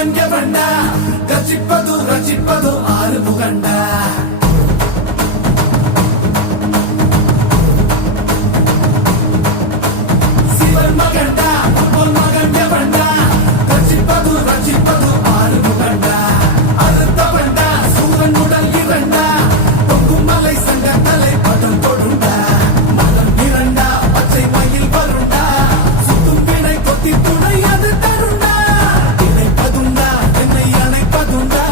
மகன் எவன்டா ரச்சிப்பது ஆறு முகண்டா சிவன் மகன்டா மகன் எவன்டா ரச்சிப்பது ஆறு முகண்டா அறுத்தவன்டா சூரன் உடல் இரண்டா பொங்கும் மலை சங்க தலை படம் கொடுண்டா மலம் இரண்டா பச்சை மயில் வருண்டா சுத்தும் வினை கொத்தி துணை அது தருண்டா இணைப்பதுண்டா என்னை அணைப்பதுண்டா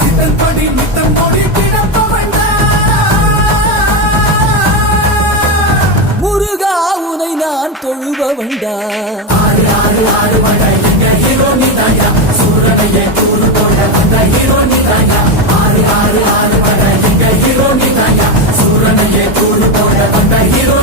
சித்தன் படி மித்தம் கொடி கிடப்பவண்டா முருகா உனை நான் தொழுபவண்டா ஆறு ஆறு ஆறு வட எங்க ஹீரோ நீதாயா சூரனையே கூறு போட வந்த ஹீரோ நீதாயா ஆறு ஆறு ஆறு வட எங்க ஹீரோ நீதாயா சூரனையே கூறு போட வந்த ஹீரோ